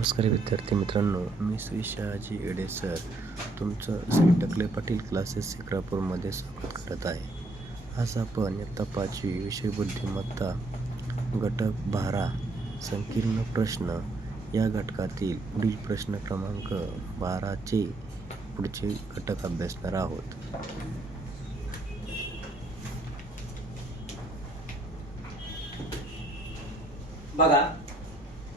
नमस्कार विद्यार्थी मित्रांनो मी श्री शहाजी येडे सर. तुमचं श्री टकले पाटील क्लासेस सिक्रापूरमध्ये स्वागत करत आहे. आज आपण इयत्ता पाचवी विषय बुद्धिमत्ता घटक बारा संकीर्ण प्रश्न या घटकातील पुढील प्रश्न क्रमांक बाराचे पुढचे घटक अभ्यासणार आहोत. बघा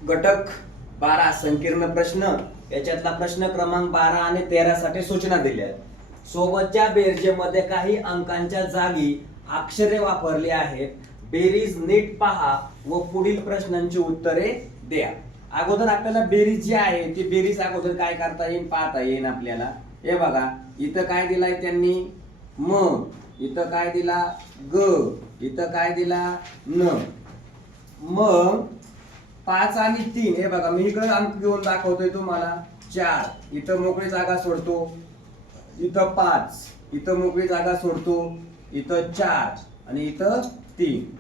घटक बारा संकीर्ण प्रश्न याच्यातला प्रश्न क्रमांक बारा आणि तेरा साठी सूचना दिल्या. आहेत सोबतच्या बेरजेमध्ये काही अंकांच्या जागी अक्षरे वापरली आहेत. बेरीज नीट पहा व पुढील प्रश्नांची उत्तरे द्या. अगोदर आपल्याला बेरीज जी आहे ती बेरीज अगोदर काय करता येईल पाहता येईल आपल्याला. हे बघा इथं काय दिलाय त्यांनी? म. इथं काय दिला? ग. इथं काय दिला? न. मग पाच आणि तीन हे बघा मी इकडे अंक घेऊन दाखवतोय तुम्हाला. चार इथं मोकळी जागा सोडतो. इथं पाच इथं मोकळी जागा सोडतो. इथं चार आणि इथं तीन.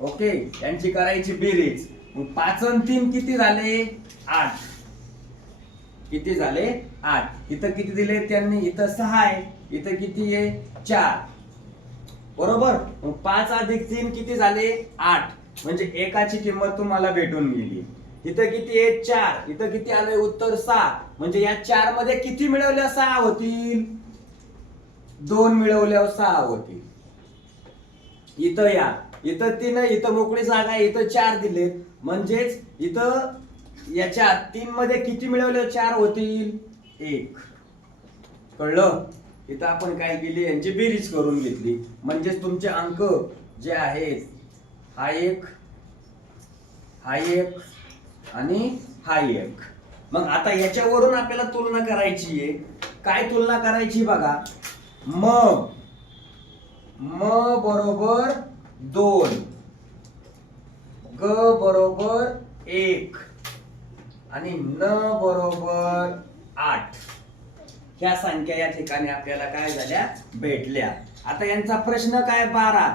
ओके? यांची करायची बेरीज. मग पाच आणि तीन किती झाले? आठ. किती झाले? आठ. इथं किती दिले त्यांनी? इथं सहा आहे. इथं किती आहे? चार. बरोबर? मग पाच अधिक तीन किती झाले? आठ. म्हणजे एकाची किंमत तुम्हाला भेटून गेली. इथं किती आहे? चार. इथं किती आलंय? उत्तर सहा म्हणजे या चारमध्ये किती मिळवल्या? सहा होतील. दोन मिळवल्यावर सहा होतील. इथं या. इथं तीन इथं मोकळी जागा इथं चार दिले म्हणजेच इथं याच्या तीन मध्ये किती मिळवले चार होतील? एक. कळलं? इथं आपण काय केली? यांची बेरीज करून घेतली. म्हणजेच तुमचे अंक जे आहेत हा एक हा एक आणि हा एक. मग आता याच्यावरून आपल्याला तुलना करायची आहे. काय तुलना करायची बघा? म म बरोबर दोन. ग बरोबर एक. आणि न बरोबर आठ. ह्या संख्या या ठिकाणी आपल्याला काय झाल्या? भेटल्या. आता यांचा प्रश्न काय बारा.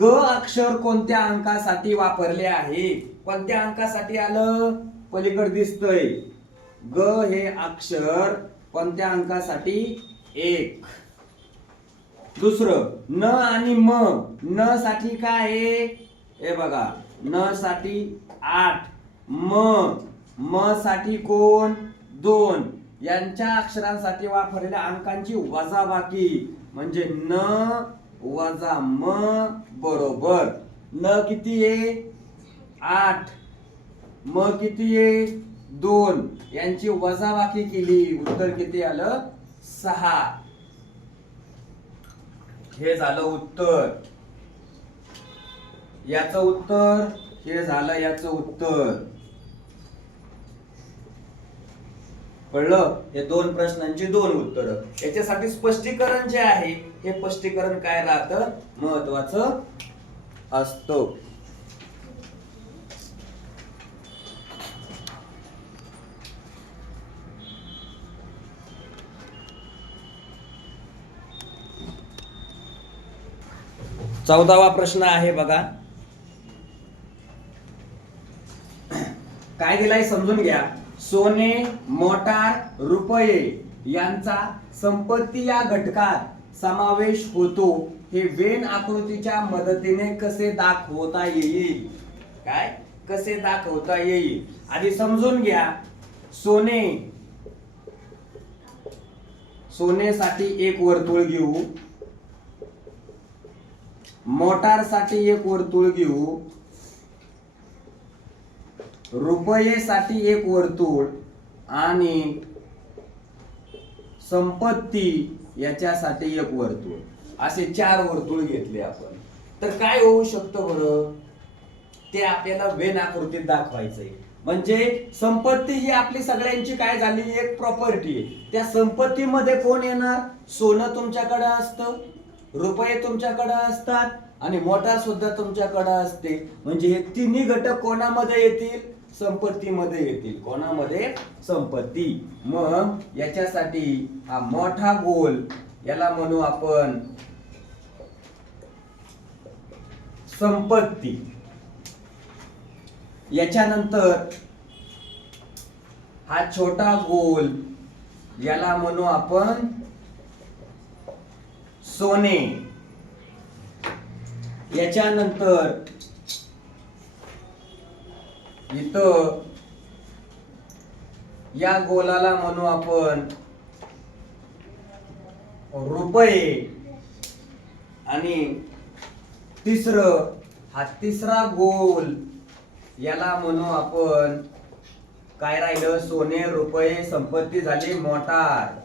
ग अक्षर कोणत्या अंकासाठी वापरले आहे? कोणत्या अंकासाठी आलं? पलीकड दिसतंय. ग हे अक्षर कोणत्या अंकासाठी? एक. दुसरं न आणि म. न साठी काय आहे? हे बघा न साठी आठ. म म साठी कोण? दोन. यांच्या अक्षरांसाठी वापरलेल्या अंकांची वजाबाकी. म्हणजे न वजा म बरोबर. न किती आहे आठ. म किती आहे दोन. यांची वजाबाकी केली. उत्तर किती आलं? सहा. हे झालं उत्तर. याचं उत्तर? हे झालं याचं उत्तर. कळलं? हे दोन प्रश्नांची दोन उत्तर. याच्यासाठी स्पष्टीकरण जे आहे हे स्पष्टीकरण काय राहतं? महत्वाचं असतो. चौदावा प्रश्न आहे बघा. काय दिलाय समजून घ्या. सोने मोटार रुपये यांचा संपत्ती या घटकात समावेश होतो. हे वेन आकृतीच्या मदतीने कसे दाखवता येईल? काय? कसे दाखवता येईल? आधी समजून घ्या. सोने. सोनेसाठी एक वर्तुळ घेऊ. मोटारसाठी एक वर्तुळ घेऊ. रुपयेसाठी एक वर्तुळ आणि संपत्ती याच्यासाठी एक वर्तुळ. असे चार वर्तुळ घेतले आपण. तर काय होऊ शकतं बरं? ते आपल्याला वेन आकृतीत दाखवायचंय. म्हणजे संपत्ती ही आपली सगळ्यांची काय झाली? एक प्रॉपर्टी आहे. त्या संपत्तीमध्ये कोण येणार? सोनं तुमच्याकडे असतं रुपये तुमच्याकडे असतात आणि मोटार सुद्धा तुमच्याकडे असते. म्हणजे हे तिन्ही घटक कोणामध्ये येतील? संपत्तीमध्ये येतील. कोणामध्ये? संपत्ती. मग याच्यासाठी हा मोठा गोल याला म्हणू आपण संपत्ती. याच्यानंतर हा छोटा गोल याला म्हणू आपण सोने. याच्यानंतर इथं या गोलाला म्हणू आपण रुपये. आणि तिसरं हा तिसरा गोल याला म्हणू आपण काय राहिलं? सोने रुपये संपत्ती झाली मोटार.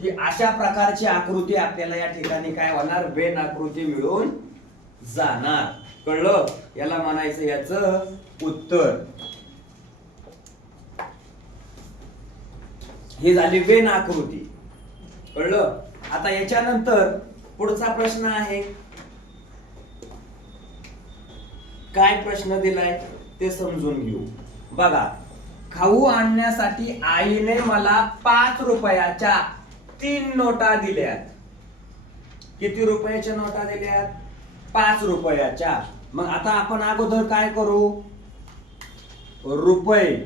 ही अशा प्रकारची आकृती आपल्याला या ठिकाणी काय होणार? बेन आकृती मिळून जाणार. कळलं? याला म्हणायचं याच उत्तर. ही झाली वेन आकृती. कळलं? आता याच्यानंतर पुढचा प्रश्न आहे. काय प्रश्न दिलाय? ते समजून घेऊ. बघा खाऊ आणण्यासाठी आईने मला पाच रुपयाच्या तीन नोटा दिल्यात. किती रुपयाच्या नोटा दिल्यात? पाच रुपयाच्या. मग आता आपण अगोदर काय करू? रुपये.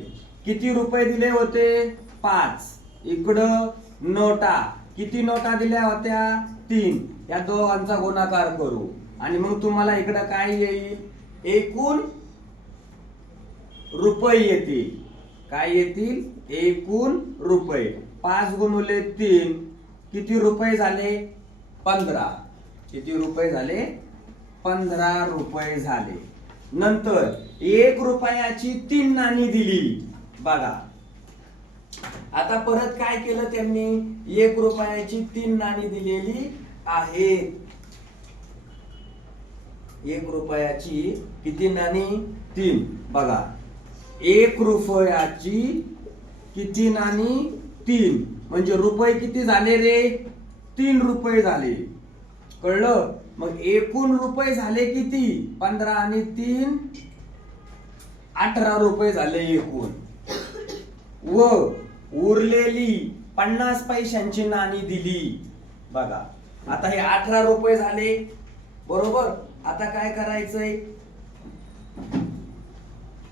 किती रुपये दिले होते? पाच. इकडं नोटा. किती नोटा दिल्या होत्या? तीन. या दोघांचा गुणाकार करू. आणि मग तुम्हाला इकडं काय येईल? एकूण रुपये येतील. काय येतील? एकूण रुपये. पाच गुणुले तीन. किती रुपये झाले? पंधरा. किती रुपये झाले? पंधरा रुपये झाले. नंतर एक रुपयाची तीन नाणी दिली. बघा. आता परत काय केलं त्यांनी? एक रुपयाची तीन नाणी दिलेली आहेत एक रुपयाची किती नाणी? तीन. बघा. एक रुपयाची किती नाणी? तीन. म्हणजे रुपये किती झाले रे? तीन रुपये झाले. कळलं? मग एकूण रुपये झाले किती? पंधरा आणि तीन अठरा रुपये झाले एकूण. व उरलेली पन्नास पैशांची नाणी दिली. बघा आता हे अठरा रुपये झाले. बरोबर? आता काय करायचंय?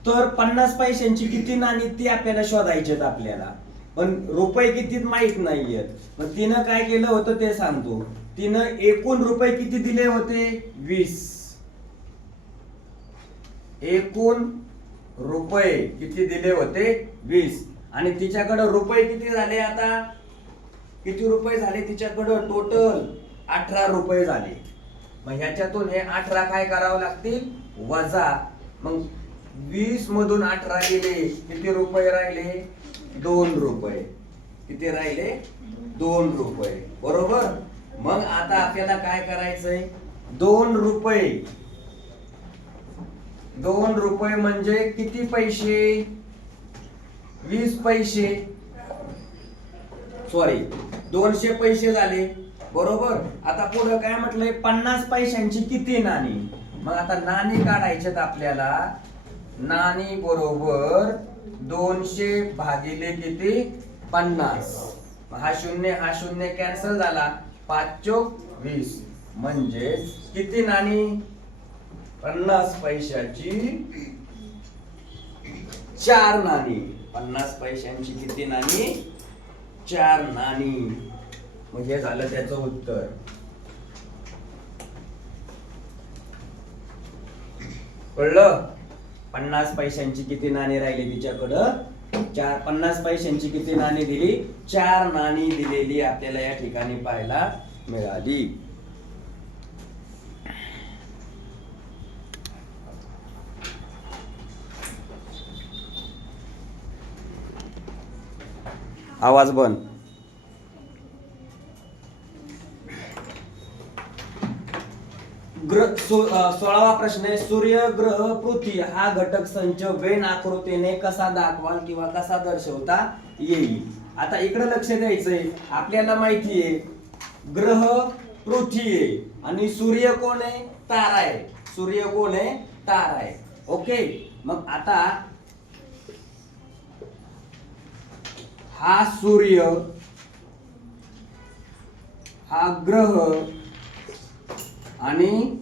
तर पन्नास पैशांची किती नाणी ती आपल्याला शोधायची आपल्याला. पण रुपये किती माहीत नाहीयेत. मग तिनं काय केलं होतं ते सांगतो. तिनं एकूण रुपये किती दिले होते? वीस. एकूण रुपये किती दिले होते? वीस. आणि तिच्याकडं रुपये किती झाले आता? किती रुपये झाले तिच्याकडं? टोटल अठरा रुपये झाले. मग ह्याच्यातून हे अठरा काय करावं लागतील? वजा. मग वीस मधून अठरा गेले किती रुपये राहिले? दोन रुपये. किती राहिले? दोन रुपये. बरोबर? मग आता आपल्याला काय करायचंय? दोन रुपये. दोन रुपये म्हणजे किती पैसे? वीस पैसे. सॉरी दोनशे पैसे झाले. बरोबर? आता पुढं काय म्हटलंय? पन्नास पैशांची किती नाणी? मग आता नाणी काढायच्यात आपल्याला. नाणी बरोबर दोनशे भागिले किती? पन्नास. हा शून्य हा शून्य कॅन्सल झाला. पाच चोक वीस म्हणजे किती नाणी? पन्नास पैशाची चार नाणी. पन्नास पैशांची किती नाणी? चार नाणी. मग हे झालं त्याचं उत्तर. कळलं? पन्नास पैशांची किती नाणी राहिली तिच्याकडं? चार पन्नास पैशांची किती नाणी दिली? चार नाणी दिलेली आपल्याला या ठिकाणी पाहायला मिळाली. आवाज बंद. ग्रह सो- सोळावा प्रश्न आहे सूर्य ग्रह पृथ्वी हा घटक संच वेन आकृतीने कसा दाखवाल किंवा कसा दर्शवता येईल? आता इकडे लक्ष द्यायचंय. आपल्याला माहिती आहे ग्रह पृथ्वी आहे आणि सूर्य कोण आहे? तारा आहे. सूर्य कोण आहे? तारा आहे. ओके? मग आता हा सूर्य हा ग्रह आणि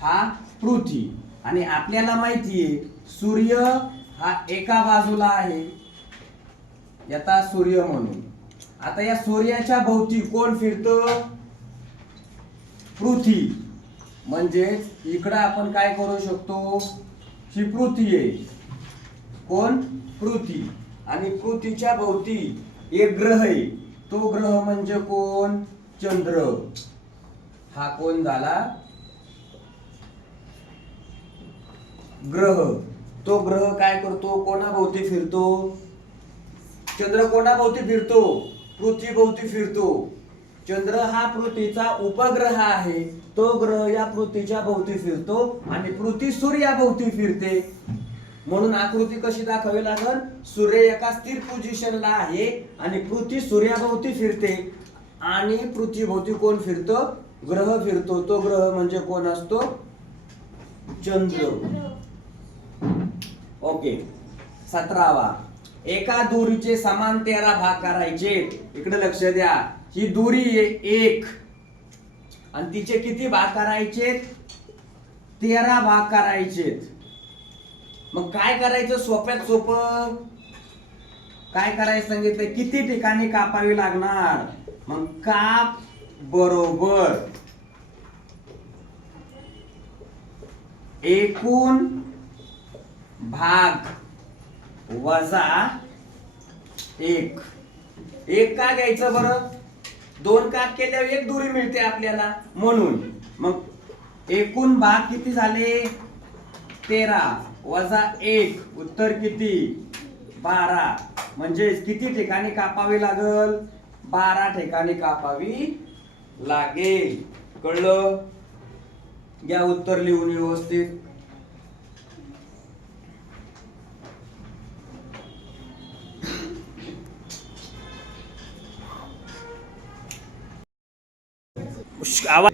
हा पृथ्वी. आणि आपल्याला माहिती आहे सूर्य हा एका बाजूला आहे. याचा सूर्य म्हणून. आता या सूर्याच्या भोवती कोण फिरतो? पृथ्वी. म्हणजेच इकडं आपण काय करू शकतो? ही पृथ्वी आहे. कोण? पृथ्वी. आणि पृथ्वीच्या भोवती एक ग्रह आहे. तो ग्रह म्हणजे कोण? चंद्र. हा कोण झाला? ग्रह. तो ग्रह काय करतो? कोणाभोवती फिरतो? चंद्र कोणाभोवती फिरतो? पृथ्वीभोवती फिरतो. चंद्र हा पृथ्वीचा उपग्रह आहे. तो ग्रह या पृथ्वीच्या भोवती फिरतो आणि पृथ्वी सूर्याभोवती फिरते. म्हणून आकृती कशी दाखवावी लागल? सूर्य एका स्थिर पोझिशनला आहे आणि पृथ्वी सूर्याभोवती फिरते. आणि पृथ्वीभोवती कोण फिरतो? ग्रह फिरतो तो ग्रह म्हणजे कोण असतो? चंद्र. ओके. सतरावा. एका दोरीचे समान तेरा भाग करायचे. इकडे लक्ष द्या. ही दोरी आहे एक. आणि तिचे किती भाग करायचे? तेरा भाग करायचे. मग काय करायचं सोप्यात सोपं? काय करायचं सांगितलं? किती ठिकाणी कापावी लागणार? मग काप बरोबर. एकूण भाग वजा एक. एक का घ्यायचं बरं? दोन काप केल्यावर एक दुरी मिळते आपल्याला म्हणून. मग एकूण भाग किती झाले? तेरा वजा एक. उत्तर किती? बारा. म्हणजे किती ठिकाणी कापावी लागल? बारा ठिकाणी कापावी लागेल. कळलं? घ्या उत्तर लिहून व्यवस्थित. आवाज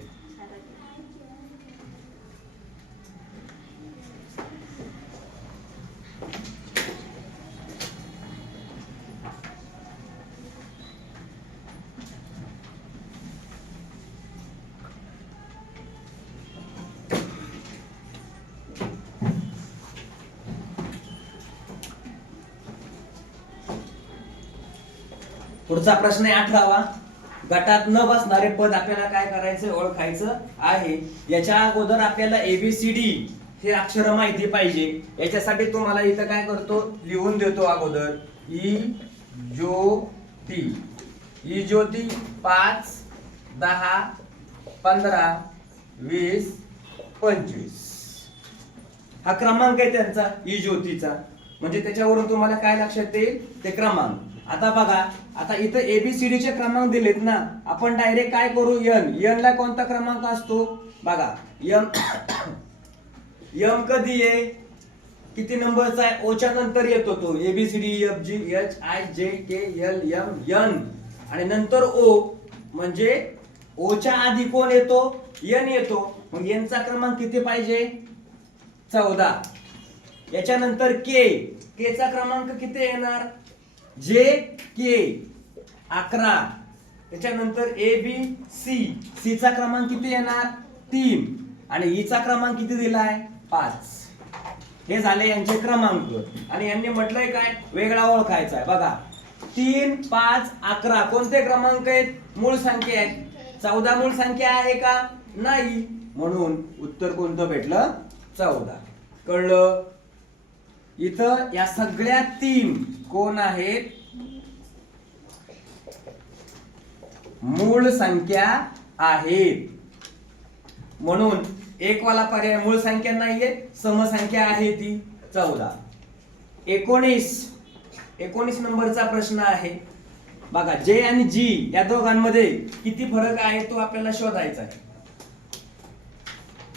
पुढचा प्रश्न आहे अठरावा. गटात न बसणारे पद आपल्याला काय करायचं ओळखायचं आहे. याच्या अगोदर आपल्याला एबीसीडी हे अक्षर माहिती पाहिजे. याच्यासाठी तुम्हाला इथं काय करतो लिहून देतो अगोदर. ई ज्योती. ई ज्योती पाच दहा पंधरा वीस पंचवीस. हा क्रमांक आहे त्यांचा ई ज्योतीचा. म्हणजे त्याच्यावरून तुम्हाला काय लक्षात येईल? ते क्रमांक. आता बघा आता इथं एबीसीडी चे क्रमांक दिलेत ना आपण डायरेक्ट काय करू? यन यन ला कोणता क्रमांक असतो? बघा यम यम कधी आहे? किती नंबरचा आहे? ओच्या नंतर येतो तो. A B C D F G H I J K L M N आणि नंतर ओ म्हणजे ओच्या आधी कोण येतो? यन येतो. मग यनचा क्रमांक किती पाहिजे? चौदा. याच्यानंतर के के चा क्रमांक किती येणार? जे के अकरा. त्याच्यानंतर ए बी सी सी चा क्रमांक किती येणार? तीन. आणि ई चा क्रमांक किती दिलाय? पाच. हे झाले यांचे क्रमांक. आणि यांनी म्हटलंय काय? वेगळा ओळखायचा आहे. बघा. तीन पाच अकरा. कोणते क्रमांक आहेत? मूळ संख्या आहेत. चौदा मूळ संख्या आहे का? नाही. म्हणून उत्तर कोणतं भेटलं? चौदा. कळलं? इथं या सगळ्या तीन कोण आहेत मूळ संख्या आहेत म्हणून एक वाला पर्याय मूळ संख्या नाहीये समसंख्या आहे ती. चौदा. एकोणीस. एकोणीस नंबरचा प्रश्न आहे. बघा जे आणि जी या दोघांमध्ये किती फरक आहे तो आपल्याला शोधायचा आहे.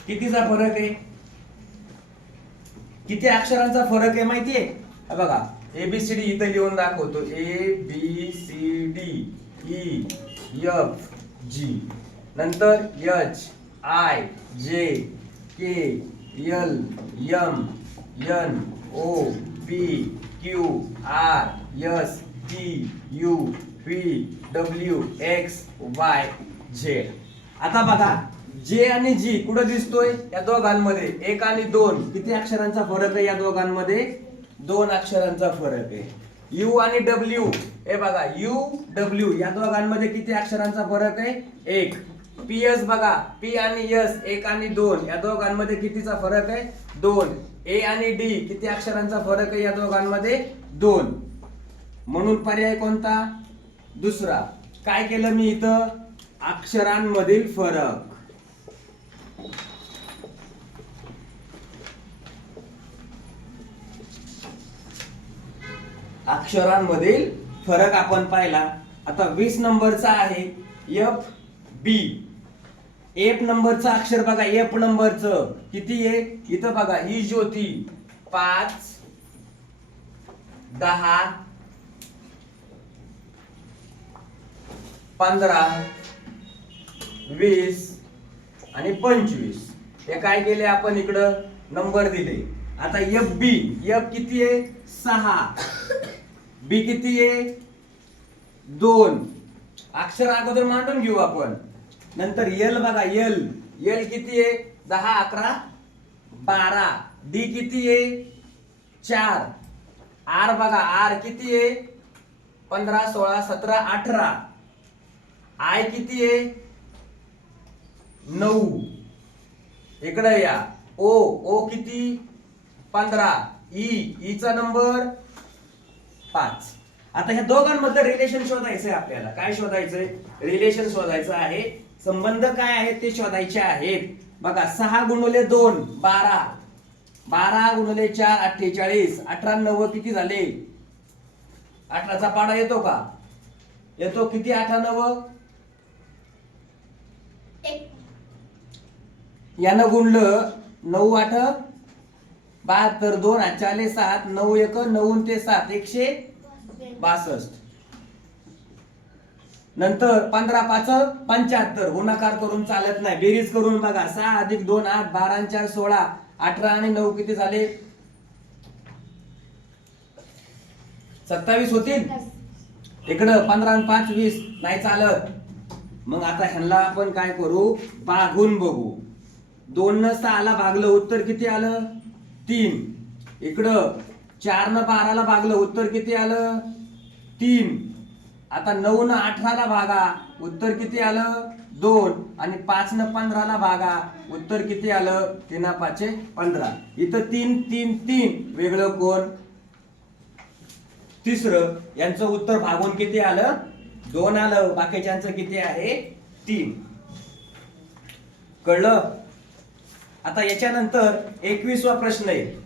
कितीचा फरक आहे? किती अक्षरांचा फरक आहे माहितीये? बघा. ए बी सी एबीसीडी इथं लिहून दाखवतो. A B C D E F G नंतर H I J K L M N O P Q R S T U P W X Y Z आता बघा जे आणि जी कुठं दिसतोय? या दोघांमध्ये. एक आणि दोन. किती अक्षरांचा फरक आहे या दोघांमध्ये? दोन अक्षरांचा फरक आहे. यू आणि डब्ल्यू हे बघा यू डब्ल्यू या दोघांमध्ये किती अक्षरांचा फरक आहे? एक. पी एस बघा. पी आणि एस एक आणि दोन. या दोघांमध्ये कितीचा फरक आहे? दोन. ए आणि डी किती अक्षरांचा फरक आहे या दोघांमध्ये? दोन. म्हणून पर्याय कोणता? दुसरा. काय केलं मी इथं? अक्षरांमधील फरक. अक्षरांमधील फरक आपण पाहिला. आता वीस नंबरचा आहे एफ बी एफ नंबरचं अक्षर बघा एफ नंबरचं. किती आहे? इथं बघा ही ज्योती. पाच दहा पंधरा वीस आणि पंचवीस. हे काय केले आपण इकडं? नंबर दिले. आता एफ बी एफ किती आहे? सहा. बी किती आहे? दोन. अक्षर अगोदर मांडून घेऊ आपण. नंतर यल बघा यल यल किती आहे? दहा अकरा बारा. डी किती आहे? चार. आर बघा आर किती आहे? पंधरा सोळा सतरा अठरा. आय किती आहे? नऊ. इकडे या. ओ ओ किती? पंधरा. ई ईचा नंबर पाच. आता ह्या दोघांमधलं रिलेशन शोधायचंय आपल्याला. काय शोधायचंय? रिलेशन शोधायचं आहे. संबंध काय आहेत ते शोधायचे आहेत. बघा सहा गुणुले दोन बारा. बारा गुणुले चार अठ्ठेचाळीस. अठरा नव्वद किती झाले? अठराचा पाडा येतो का? येतो किती? अठरा नव्वद? यानं गुणलं नऊ आठ बहात्तर दोन आठ चाळीस सात नऊ एक नऊ ते सात. एकशे बासष्ट. नंतर पंधरा पाच पंच्याहत्तर. गुणाकार करून चालत नाही. बेरीज करून बघा. सहा अधिक दोन आठ बारा चार सोळा. अठरा आणि नऊ किती झाले? सत्तावीस होतील? इकडं पंधरा आणि पाच वीस. नाही चालत. मग आता ह्यांना आपण काय करू? भागून बघू. दोन न सहाला भागलं उत्तर किती आलं? तीन. इकडं चार न बाराला भागलं उत्तर किती आलं? तीन. आता नऊ न अठराला भागा उत्तर किती आलं? दोन. आणि पाच न पंधराला भागा उत्तर किती आलं? तीन पाचे पंधरा. इथं तीन तीन तीन. वेगळं कोण? तिसरं. यांचं उत्तर भागून किती आलं? दोन आलं. बाकीच्यांचं किती आहे? तीन. कळलं? आता याच्यानंतर एकवीसवा प्रश्न आहे.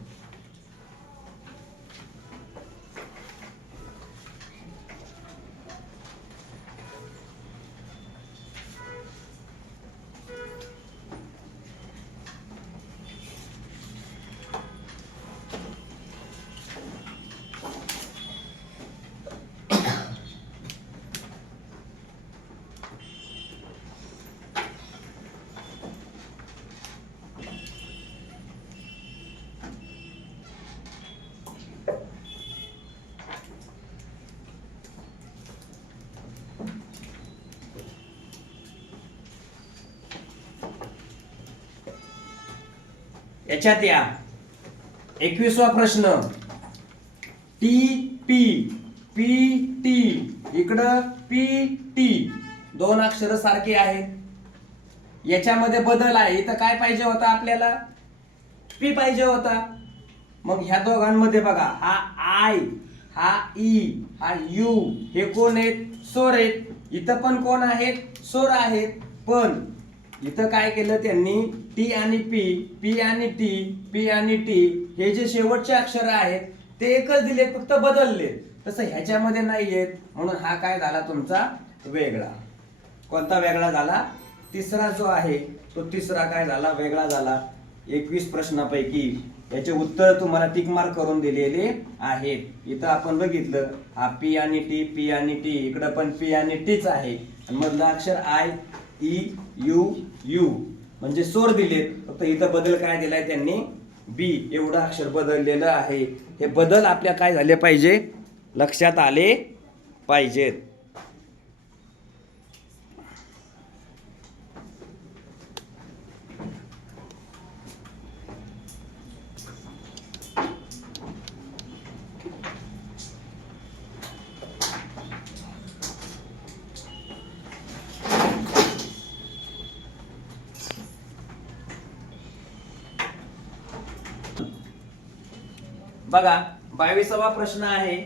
याच्यात या. एकवीसवा प्रश्न. टी पी पी टी इकडं पी टी दोन अक्षर सारखी आहेत याच्यामध्ये बदल आहे. इथं काय पाहिजे होता आपल्याला? पी पाहिजे होता. मग ह्या दोघांमध्ये बघा. हा आय हा ई हा यू हे कोण आहेत? सोर आहेत. इथं पण कोण आहेत? सोर आहेत. पण इथं काय केलं त्यांनी? टी आणि पी पी आणि टी पी आणि टी हे जे शेवटचे अक्षर आहेत ते एकच दिले फक्त बदलले तसं ह्याच्यामध्ये नाही येत म्हणून हा काय झाला तुमचा? वेगळा. कोणता वेगळा झाला? तिसरा जो आहे तो तिसरा काय झाला? वेगळा झाला. एकवीस प्रश्नापैकी याचे उत्तर तुम्हाला टिक मार्क करून दिलेले आहेत. इथं आपण बघितलं हा पी आणि टी पी आणि टी इकडं पण पी आणि टीच आहे. आणि मधलं अक्षर आय ई यू यू. म्हणजे सोर दिलेत फक्त इथं बदल काय दिलाय त्यांनी? बी. एवढं अक्षर बदललेलं आहे. हे बदल आपल्या काय झाले पाहिजे? लक्षात आले पाहिजेत. बघा बावीसावा प्रश्न आहे.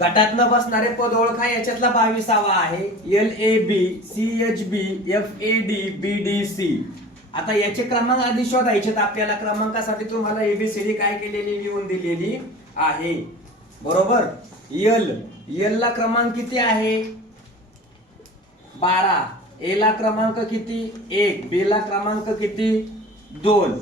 गटात न बसणारे पद ओळखा याच्यातला बावीसावा आहे. L A B C H B F A D B D C आता याचे क्रमांक आधी शोधायचे आपल्याला क्रमांकासाठी तुम्हाला एबीसीडी काय केलेली लिहून दिलेली आहे. बरोबर? यल यल ला क्रमांक किती आहे? बारा. ए ला क्रमांक किती? एक. बी ला क्रमांक किती? दोन.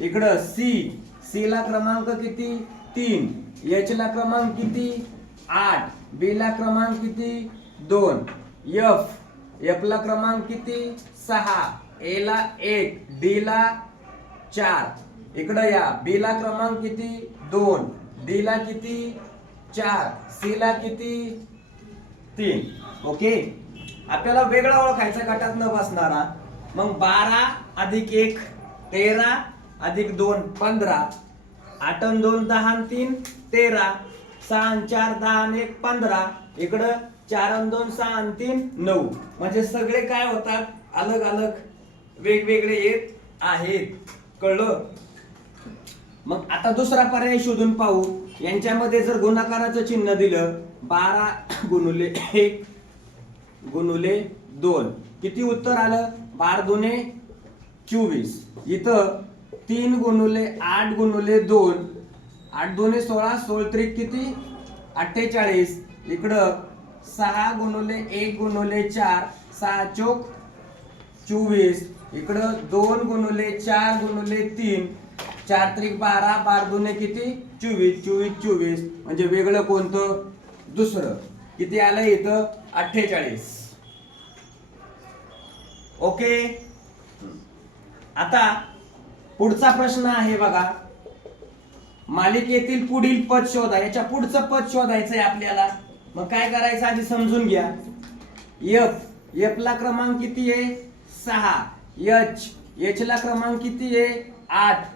इकडं सी सी ला क्रमांक किती? तीन. एच ला क्रमांक किती? आठ. बी ला क्रमांक किती? दोन. एफ एफ ला क्रमांक किती? सहा. ए ला एक. डी ला चार. इकडं या. बी ला क्रमांक किती? दोन. डी ला किती? चार. सी ला किती? तीन. ओके? आपल्याला वेगळा ओळखायचा गटात न बसणारा मग बारा अधिक एक तेरा अधिक दोन पंधरा. आठ दोन दहा तीन तेरा. सहा चार दहा एक पंधरा. इकडं चार दोन सहा तीन नऊ. म्हणजे सगळे काय होतात? अलग अलग वेगवेगळे येत आहेत. कळलं? मग आता दुसरा पर्याय शोधून पाहू. यांच्यामध्ये जर गुणाकाराचं चिन्ह दिलं बारा गुणुले एक गुणुले दोन. किती उत्तर आलं? बार दोने चोवीस. इथं तीन गुणुले आठ गुणुले दोन. आठ दोन्ही सोळा सोळ त्रिक किती? अठ्ठेचाळीस. इकडं सहा गुणुले एक गुणुले चार सहा चोक चोवीस. इकडं दोन गुणुले चार गुणुले तीन. चार त्रिक बारा बार दोन किती? चोवीस चोवीस चोवीस. म्हणजे वेगळं कोणतं? दुसरं. किती आलं इथं? अठ्ठेचाळीस. ओके? आता पुढचा प्रश्न आहे बघा. मालिकेतील पुढील पद शोधा. याच्या पुढचं पद शोधायचंय आपल्याला. मग काय करायचं आधी समजून घ्या. एफ एफ ला क्रमांक किती आहे? सहा. एच एच ला क्रमांक किती आहे? आठ.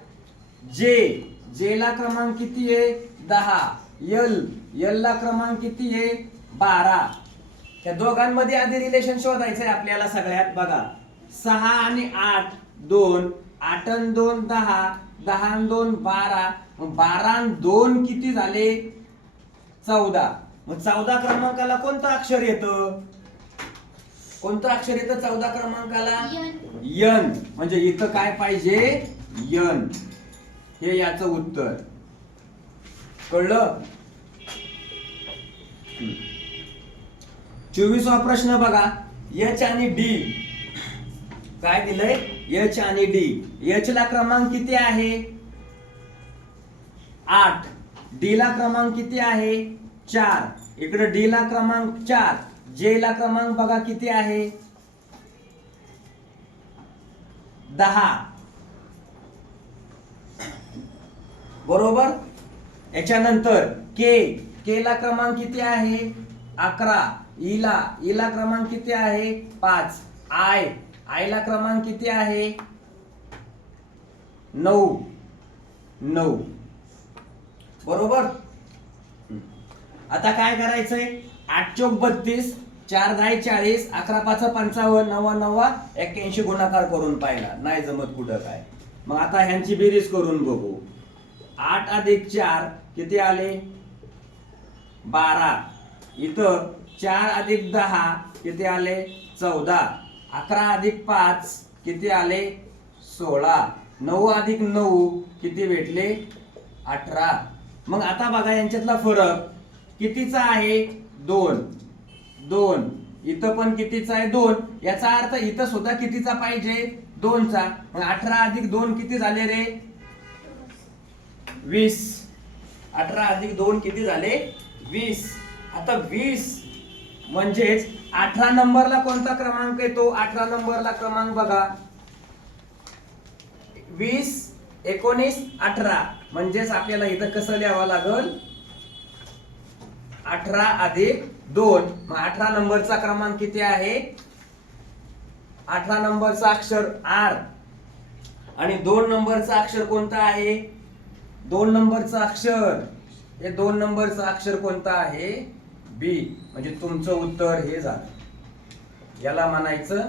जे जे ला क्रमांक किती आहे? दहा. यल यल ला क्रमांक किती आहे? बारा. त्या दोघांमध्ये आधी रिलेशन शोधायचंय आपल्याला सगळ्यात. बघा. सहा आणि आठ. दोन. आठ दोन दहा दहा दोन बारा बारा दोन किती झाले? चौदा. मग चौदा क्रमांकाला कोणतं अक्षर येतं? कोणतं अक्षर येतं चौदा क्रमांकाला? यन. म्हणजे इथं काय पाहिजे? यन. हे याचं उत्तर. कळलं? चोवीसवा प्रश्न बघा. एच आणि डी काय दिलंय? एच आणि डी एच ला क्रमांक किती आहे? आठ. डी ला क्रमांक किती आहे? चार. इकडे डी ला क्रमांक चार. जे ला क्रमांक बघा किती आहे? दहा. बरोबर? याच्यानंतर के के ला क्रमांक किती आहे? अकरा. E इला इला e क्रमांक किती आहे? पाच. आय आईला क्रमांक किती आहे? नऊ. नऊ. बरोबर? आता काय करायचंय? आठ चौक बत्तीस चार दहा चाळीस अकरा पाच पंचावन्न नव्वा नव्वा एक्क्याऐंशी गुणाकार करून पाहिला. नाही जमत कुठं काय. मग आता ह्यांची बेरीज करून बघू. आठ अधिक चार किती आले? बारा. इथं चार अधिक दहा किती आले? चौदा. अकरा अधिक पाच किती आले? सोळा. नऊ अधिक नऊ किती भेटले? अठरा. मग आता बघा यांच्यातला फरक कितीचा आहे? दोन. दोन. इथं पण कितीचा आहे? दोन. याचा अर्थ इथं सुद्धा कितीचा पाहिजे? दोनचा. मग अठरा अधिक दोन किती झाले रे? वीस. अठरा अधिक दोन किती झाले? वीस. आता वीस म्हणजेच अठरा नंबरला कोणता क्रमांक येतो? अठरा नंबरला क्रमांक बघा. वीस एकोणीस अठरा. म्हणजेच आपल्याला इथं कसं लिहावं लागल? अठरा अधिक दोन. मग अठरा नंबरचा क्रमांक किती आहे? अठरा नंबरचा अक्षर आर. आणि दोन नंबरचा अक्षर कोणता आहे? दोन नंबरचं अक्षर. हे दोन नंबरचं अक्षर कोणतं आहे? बी म्हणजे तुमचं उत्तर हे झालं. याला म्हणायचं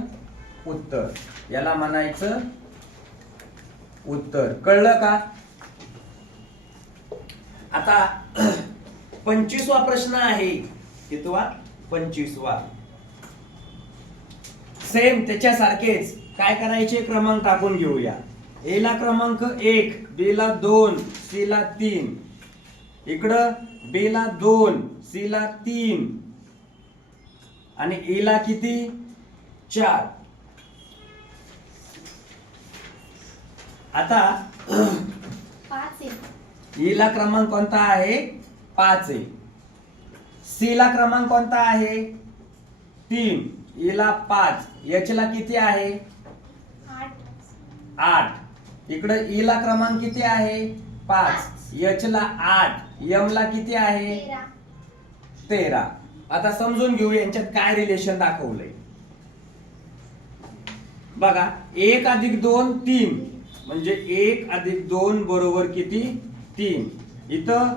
उत्तर. याला म्हणायचं उत्तर. कळलं का? आता पंचवीसवा प्रश्न आहे. कितवा? पंचवीसवा. सेम त्याच्यासारखेच. काय करायचे? क्रमांक टाकून घेऊया. एला क्रमांक एक बी ला दोन सी ला तीन. इकडं बी ला दोन सी ला तीन. आणि ए ला किती? चार. आता पाच आहे. ई ला क्रमांक कोणता आहे? पाच आहे. सी ला क्रमांक कोणता आहे? तीन. ई ला पाच. एच ला किती आहे? आठ. इकडं ई ला क्रमांक किती आहे? पाच. एच ला आठ. एम ला किती आहे? तेरा. तेरा. आता समजून घेऊ यांच्यात काय रिलेशन दाखवलंय. बघा एक अधिक दोन तीन. म्हणजे एक अधिक दोन बरोबर किती? तीन. इथं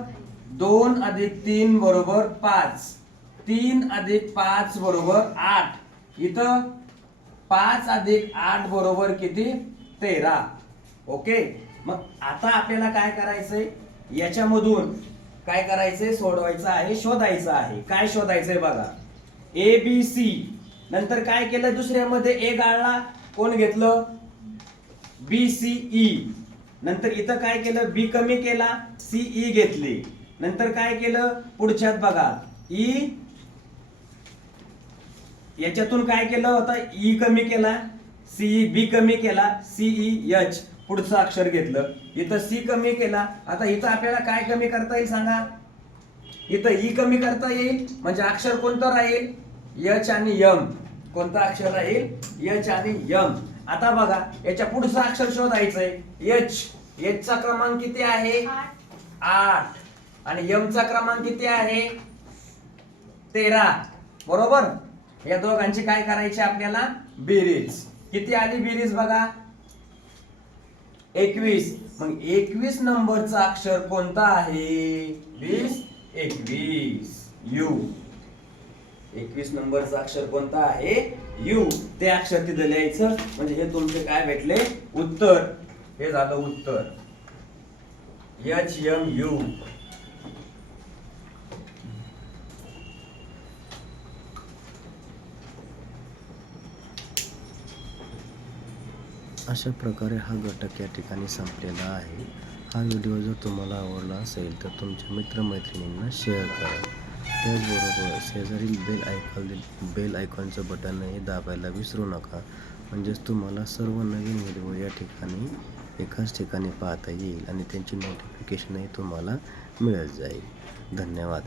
दोन अधिक तीन बरोबर पाच. तीन अधिक पाच बरोबर आठ. इथं पाच अधिक आठ बरोबर किती? तेरा. ओके? मग आता आपल्याला काय करायचंय? याच्यामधून काय करायचंय? सोडवायचं आहे शोधायचं आहे. काय शोधायचंय बघा. ए बी सी नंतर काय केलं दुसऱ्यामध्ये? ए गाळला. कोण घेतलं? बी सी ई नंतर इथं काय केलं? बी कमी केला. सी ई e घेतली. नंतर काय केलं? पुढच्यात बघा. ई याच्यातून काय केलं? होतं ई e कमी केला. सीई बी कमी केला. सीई एच पुढचं अक्षर घेतलं. इथं सी कमी केला. आता इथं आपल्याला काय कमी करता येईल सांगा? इथं ई कमी करता येईल म्हणजे अक्षर कोणतं राहील? यच आणि यम कोणतं अक्षर राहील? यच आणि यम आता बघा याच्या पुढचं अक्षर शोधायचंय. यच यचचा क्रमांक किती आहे? आठ. आणि यमचा क्रमांक किती आहे? तेरा. बरोबर? या दोघांची काय करायची आपल्याला? बेरीज. किती आली बेरीज बघा? एकवीस. मग एकवीस नंबरचा अक्षर कोणता आहे? वीस. एकवीस. यू. एकवीस नंबरचा अक्षर कोणता आहे? यू. ते अक्षर तिथं लिहायचं. म्हणजे हे तुमचे काय भेटले? उत्तर. हे झालं उत्तर. एच एम यू अशा प्रकारे हा घटक या ठिकाणी संपलेला आहे. हा व्हिडिओ जर तुम्हाला आवडला असेल तर तुमच्या मित्रमैत्रिणींना शेअर करा. त्याचबरोबर शेजारील बेल आयकॉन बेल आयकॉनचं बटनही दाबायला विसरू नका. म्हणजेच तुम्हाला सर्व नवीन व्हिडिओ या ठिकाणी एकाच ठिकाणी पाहता येईल आणि त्यांची नोटिफिकेशनही तुम्हाला मिळत जाईल. धन्यवाद.